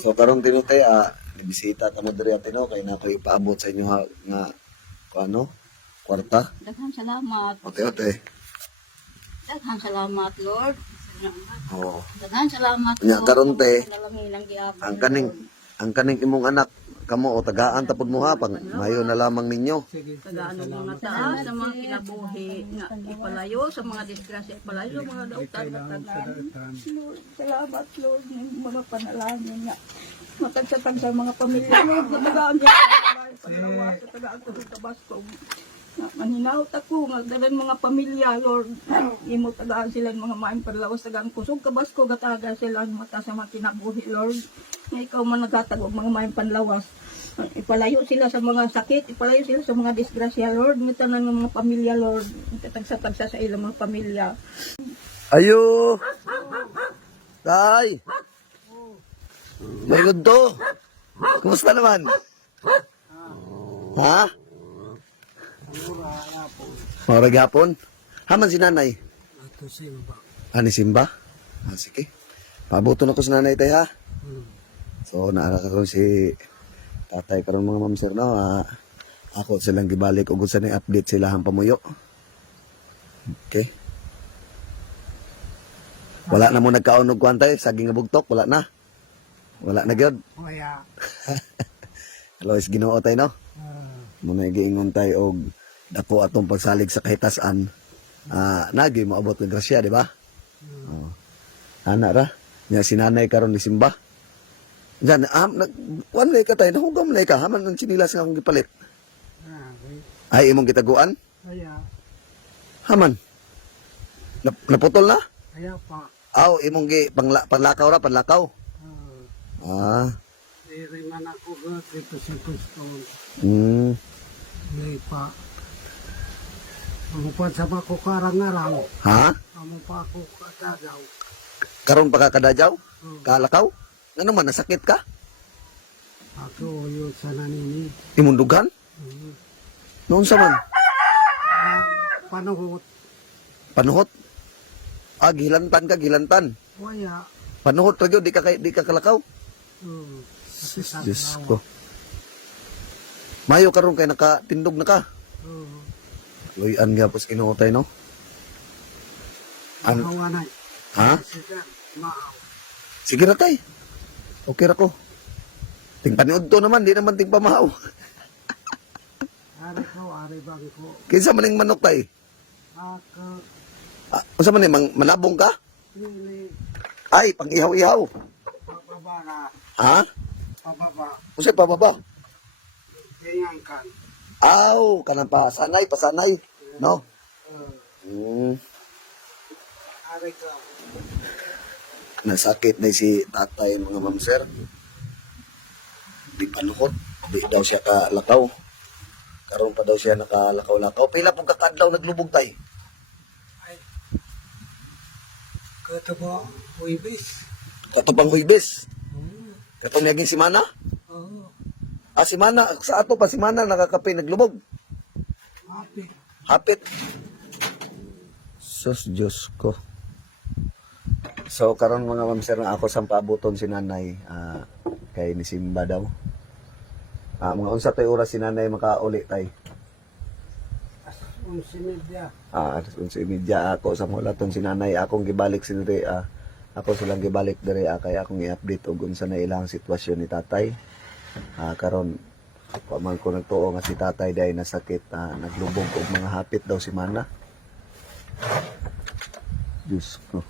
So karon tinutoy bisita ka mo diri atino kay na ko ipaabot sa inyo ha, nga ano kwarta. Daghang salamat. Ote. Daghang salamat, Lord. Oo. Daghang salamat. Nya karon te Nalangin ang giapon. ang kaning imong anak kamo o tagaan tapod mo ha pag mayo na lamang ninyo. Tagaan ng mga taas sa mga kinabuhi nga ipalayo sa mga disgrasya, ipalayo sa mga dautan at tanan. Lord, salamat Lord ng mga panalangin nga matagsatag sa mga pamilya Lord, matagaan niya paglawas sa tagaan ko sa Tabasco. Manhinaut ako nga dalan mga pamilya Lord, imo tagaan sila ng mga maayong panlawas tagaan kusog Tabasco gataga sila ng mata sa mga kinabuhi Lord. Nga ikaw man naghatag og mga maayong panlawas. Ipalayo sila sa mga sakit, ipalayo sila sa mga disgrasya, Lord. Ng tanan ng mga pamilya, Lord. Tagsa-tagsa sa ilang mga pamilya. Ayo. Tay. May gusto. Kumusta naman? Ha? Mura gapon. Haman si nanay. Ato Simba. Ani Simba? Sige. Pabuto na ko si nanay tay ha. So naara ko si tatay karon mga ma'am sir no. Ako silang gibalik ug sa ni update sila ang pamuyo. Okay. Wala na mo nagkaon og kwantay saging nga bugtok, wala na. Wala na gyud. Kaya, Alois Ginoo tay no. Muna giingon tay og dako atong pagsalig sa kahitasan. Nagi maabot ng grasya, di ba? Oh. Ana ra, nya sinanay karon ni Simba. Diyan, kuan lay ka tay, nahugam lay ka, haman ng sinilas nga akong gipalit. Ay imong gitaguan? kaya, Haman. Naputol na? kaya pa, Aw, imong gi panlakaw ra, panlakaw. diri man ako dito sa Kuston, may pa, amupad sa makukarang-arang, Ha? amo pa ako katagaw, Karon pa ka kadadyaw? Kalakaw? Ano man, nasakit ka? ako yun sa nanini, Imong dughan? Noon sa man? panuhot, Panuhot? Gilantan ka, gilantan. kaya, Panuhot ra gyud, di ka kalakaw. sa Diyos ko. Mayo karon kay nakatindog na ka. Luyan nga pos kinuotay no? Kawanay, Ha? sigan, maaw, Sige na tay. Okay ra ko. Ting paniud to naman, di naman ting pamahaw. ari ko, ari bang ko, Kinsa man ning manok tay? ako, Unsa man ni manabong ka? pili, Ay, pang ihaw-ihaw. pababara, Ha? pababa, Unsa pa baba? tingangkan, Aw, kanang pasanay, no? ari ko, Nasakit na si tatay mga ma'am sir. Di panuhot, di daw siya kalakaw. Karon pa daw siya nakalakaw-lakaw. Pila pong kakadlaw naglubog tay. katabo, uibis, Katupang huibis. Katong naging simana? oo, Simana. Sa ato pa simana nakakape naglubog. apit, Hapit. Sus, Diyos ko. So, karon mga ma'am sir, na ako sa paabuton si nanay kay ni Simba daw. Mga unsa tay oras si nanay makauli tay. unsinidya, Alas 11:30 ako sa mulaton si nanay akong gibalik si diri ako silang gibalik diri kay akong i-update og unsa na ilang sitwasyon ni tatay. Karon pa man ko nagtuo nga si tatay day nasakit naglubog og mga hapit daw si mana. Diyos ko.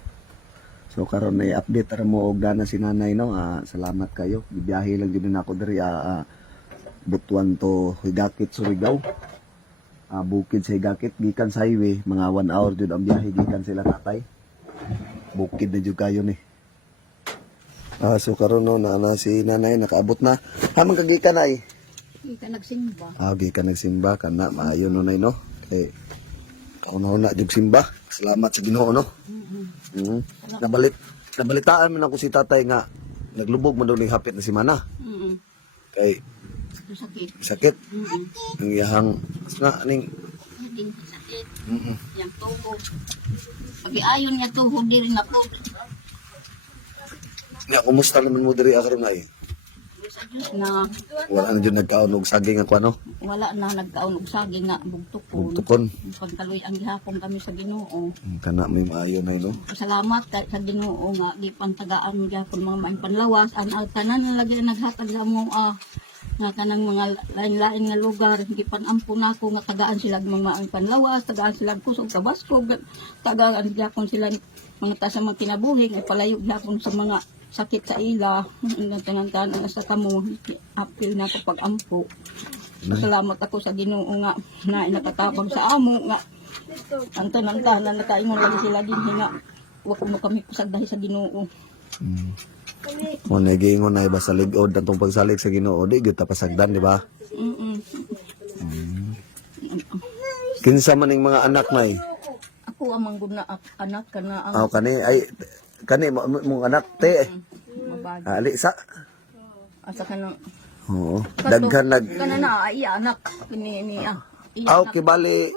So karon na i-update ra mo og dana si nanay no. Salamat kayo. Gibiyahe lang gyud nako diri Butuan to Higakit Surigao. Bukid sa Higakit gikan sa highway mga 1 hour jud ang biyahe gikan sila tatay. Bukid na jud kayo ni. So karon no na si nanay nakaabot na. Hamang kagikan ay. Ika nagsimba. Gikan nagsimba kana maayo no nay no. Kay kauna-una jud simba. Salamat sa Ginoo no. Nabalitaan man ako si tatay nga naglubog man daw ning hapit na si mana. Kay Sakit. sakit. Ang iyahang nga ning Hindi sakit. Yang tuhod. Pag ayon nga tuhod diri na po. Nga, kumusta naman mo diri akaron ay? Na Wala na dyan nagkaon og saging ako ano? wala na nagkaunog saging nga bugtukon. Bugtukon. Pagkaloy ang gihapon kami sa Ginoo. Kana may maayo na no? Salamat kay sa Ginoo nga di pantagaan mo gyapon mga maing panlawas ang tanan lagi na naghatag sa mo nga kanang mga lain-lain nga lugar hindi panampo nako nga tagaan sila mga maing panlawas, tagaan sila kusog sa Basko, tagaan gyapon sila mga ta sa mga kinabuhi nga palayo gyapon sa mga sakit sa ila nga tanan sa kamo apil na ko pag-ampo. Salamat ako sa Ginoo nga na nakatabang sa amo nga ang tanan-tanan nakaingon lagi sila din nga wa ko mo kami pasagdahi sa Ginoo. Mo nagingon na iba sa ligod atong pagsalig sa Ginoo di gyud ta pasagdan di ba? Kinsa man ning mga anak nay? Ako amang guna anak kana ang Aw kani ay kani mong anak te. mabagi. Ali sa. Asa kanang Oo. Daghan nag kana na iya anak kini niya. Aw kibali.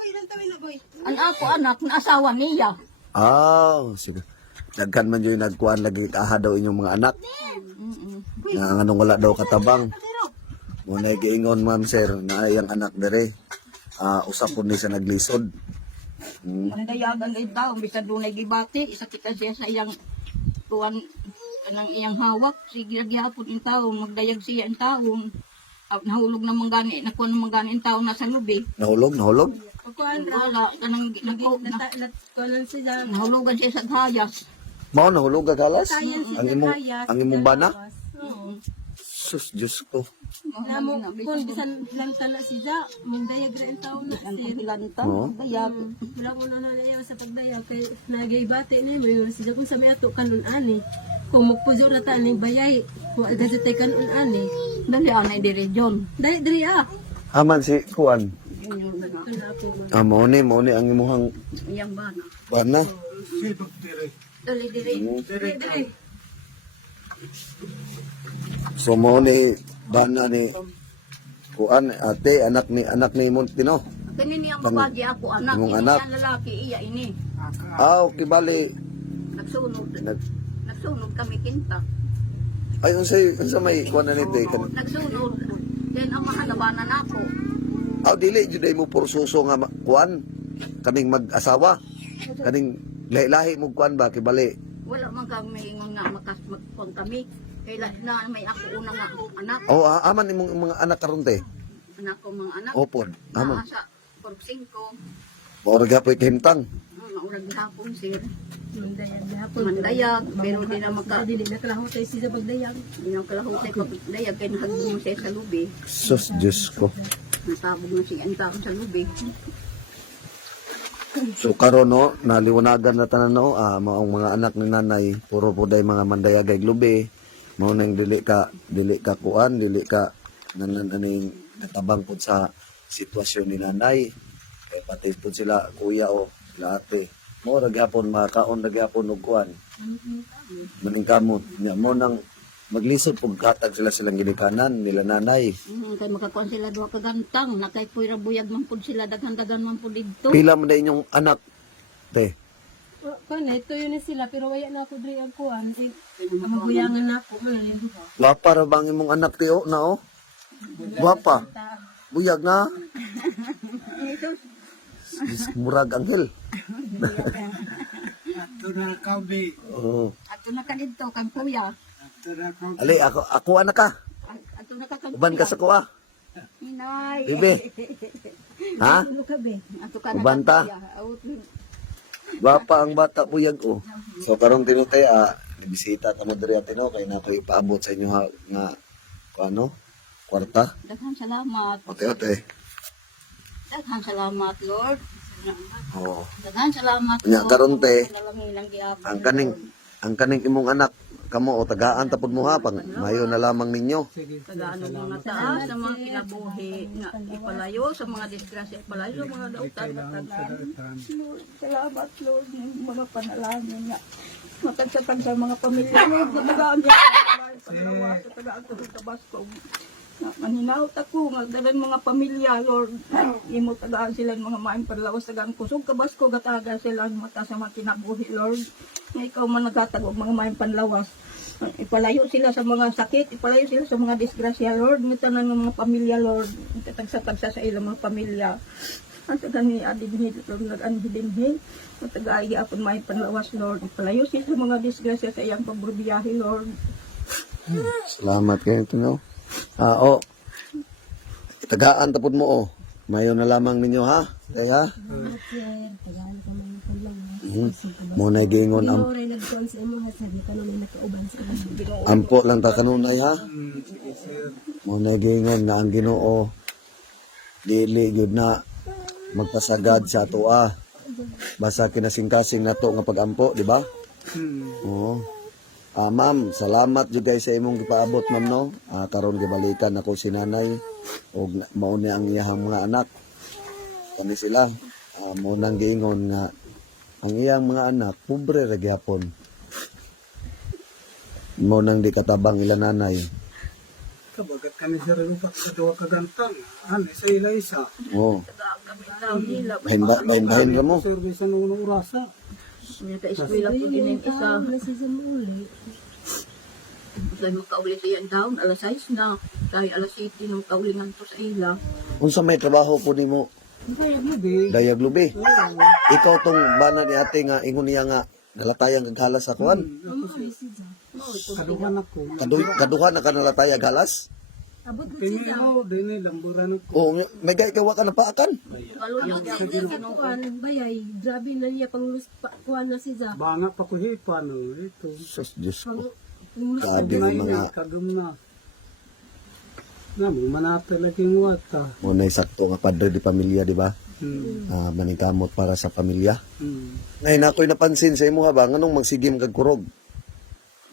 An ako anak na asawa niya. Sige. Daghan man yung nagkuhan lagi kaha daw inyong mga anak. Na anong wala daw katabang. Mo na giingon ma'am sir na iyang anak dere. Usap po ni sa naglisod. Mandayagan gay daw bisan dunay gibati isa kita siya sa iyang tuwan kanang iyang hawak sige gyapon in taon magdayag siya in taon. Nahulog na manggani nakuha na manggani in taon nasa lubi. Nahulog. Kuan wala kanang kuan siya nahulugan siya sa hayas. Mao nahulog ka kalas. Ang imong bana. Sus Diyos ko. Namo kung bisan lantala siya, magdayag ra ang taon na sir. Oo. Dayag. Wala ko na nalayaw sa pagdayag kay nagaybate ni mo yun siya kung sa may ato kanon ani. Kung magpuzo na ta ni bayay, kung agazatay kanon ani. Dali anay di region. Dali diri Aman si kuan. Kana ako. Mao ni ang imuhang Iyang bana. bana. Sibak dire. Dali diri. Diri. So mao ni bana ni kuan ate anak ni imong tino. Kani niyang babagi ako anak. Imong Ini anak. siyang lalaki iya ini. Okay bali. Nagsunod. Nag Nagsunod kami kinta. ay unsa may kuan na nito Nagsunod. Then ang mahalabanan ako. dili jud mo porsuso nga kuan kaming mag-asawa. Kaning lahi-lahi mo kuan ba kibali. Wala man kami ingon nga magkuhan kami. Kaya na may ako una nga anak. Aman imong mga anak karon te. Anak ko mga anak. Opon. Aman. Naasa. Korpsingko. Mao ra gyapon kahimtang. Maurag hapon sir. Mandayag gahapon. Mandayag. Pero di na magka. Dili na kalahot tayo siya pagdayag. Di na kalahutay pagdayag. Kaya nahagbo mo siya sa lubi. Sus Diyos ko. Natabog na siya ang taon sa lubi. So karon no, naliwanagan na tanan no, maong mga anak ni nanay, puro po day mga mandayagay lubi. Mao nang dili ka kuan, dili ka nananing natabang pud sa sitwasyon ni nanay. Kay pati pud sila kuya o sila ate. Mao ra gyapon makaon ra gyapon og kuan. Maningkamot nya mo nang maglisod pug katag sila silang ginikanan nila nanay. Kaya makakuan sila duha ka gantang. Nakay puira buyag man pud sila. Daghan-daghan man pud dito. Pila man day inyong anak? Te. Kana ito yun na sila pero waya na ako diri ang kuan. Mabuyangan na ako man. Wapa ra bang imong anak tiyo na oh? Wapa. Buyag na. Murag anghel. Ato na kami. Oo. Ato na ka dito kang kuya. Ato na kami. Ali, ako anak ka. Ato na ka kang Uban ka sa kuha. Inay. Bibi. Ha? Ano ka be? Ato ka na Uban ta. kang kuya. Out. Wapa ang bata buyag oh. So karong tinutay nabisita ka mo diri atino kay na ko ipaabot sa inyo nga ano? Kwarta. Daghang salamat. Ote. Daghang salamat, Lord. Oo. Daghang salamat. Nya karon te, Nalangin lang giapon. ang kaning imong anak kamo o tagaan tapod mo ha pang mayo na lamang ninyo. Tagaan ng mga taas sa mga kinabuhi nga ipalayo sa mga disgrasya, ipalayo sa mga dautan katagan. Lord, salamat Lord ng mga panalangin nga matagsapan sa mga pamilya Lord, tagaan niya sa tagaan ko sa Basko. Manhinaut ako nga dalan mga pamilya Lord, imo tagaan sila ng mga maing panlawas tagaan kusog ka Basko gataga sila mata sa mga kinabuhi Lord. Nga ikaw man nagtatag og mga maing panlawas. Ipalayo sila sa mga sakit, ipalayo sila sa mga disgrasya, Lord. May tanan ng mga pamilya, Lord. Tagsa-tagsa sa ilang mga pamilya. Ang taga ni Adinhid, Lord, nag-anhidinhin. Ang taga-agi apon may panlawas, Lord. Ipalayo sila sa mga disgrasya sa iyang pagbubiyahe, Lord. Salamat kayo ito, no? Tagaan tapod mo, oh. Mayo na lamang ninyo, ha? Kaya, Salamat, sir. Tagaan ko na yung paglang. muna gingon ang Ginoo rin nagkuhan sa imo nga sabi ka na may nakauban sa imo. ampo lang ta kanunay, ha? Sige, sir. Muna gingon nga ang Ginoo dili gyud na magpasagad sa ato, basta kinasingkasing nato nga pagampo, di ba? Oo. Ma'am, salamat jud kay sa imong gipaabot, ma'am, no? Karon gibalikan ako si nanay og mao ni ang iyang mga anak. Kani sila, mo nang giingon nga ang iyang mga anak pobre ra gyapon. Mo nang di katabang ila nanay. Kabagat kami sir yung pagkadawa kagantang. Ano, sa ila isa. Oo. Kami lang nila. Bahin ra mo. Service ang unang urasa. May ka-eskwela po din yung isa. Na si Zamuli. Sa makauli siya down, alas 6 na. Dahil alas 7 nung kaulingan to sa ila. Unsa may trabaho po nimo? Kaya gabi. Dayag lubi. Ikaw tong bana ni ate nga ingon niya nga nalatayang kaghalas sa kuan. Kaduhan ako. Kaduha na ka nalatayag halas? Abot mo Kini siya. mo, din lamburan ako. Oo, may gay kawa ka na paakan. Kalunang Ang siya sa kuhan, bayay, grabe na niya pang kuhan na siya. Banga pa ko hipan. Ito. Sus, Diyos Pang ko. lulus Grabe na ng mga Kagam na. Namin, manata laging wata. muna sakto nga padre di pamilya, di ba? Maningkamot para sa pamilya. Ngayon ako'y napansin sa imo ha ba, nganong magsigim kag kurog?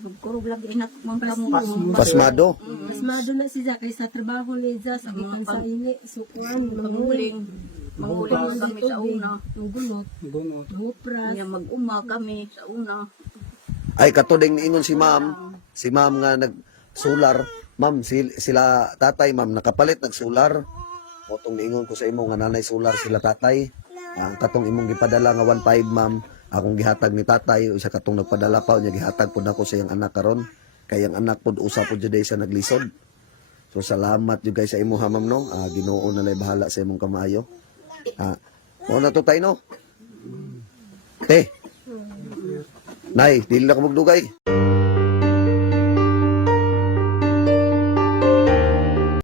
Magkurog lagi na mga kamo. Pasmado. Mas mado na siya kaysa trabaho niya sa gikan sa ini. Sukuan, Manguling. Manguling kami sa una. Manggulot, Bunot. mangupras. Kanya mag-uma kami sa una. Ay katuding niingon si ma'am nga nagsular. Ma'am, sila tatay, ma'am, nakapalit nagsular. Motong niingon ko sa imo nga nanay sular sila tatay. Ang katong imong gipadala nga 1.5, ma'am, akong gihatag ni tatay, usa katong nagpadala pa unya gihatag pud nako sa iyang anak karon. Kay ang anak pud usa pud jud sa naglisod. So salamat jud guys sa imo ha, ma'am, no. Ginoo na lay bahala sa imong kamaayo. Mo na to tay, no. Nay, dili na ko magdugay.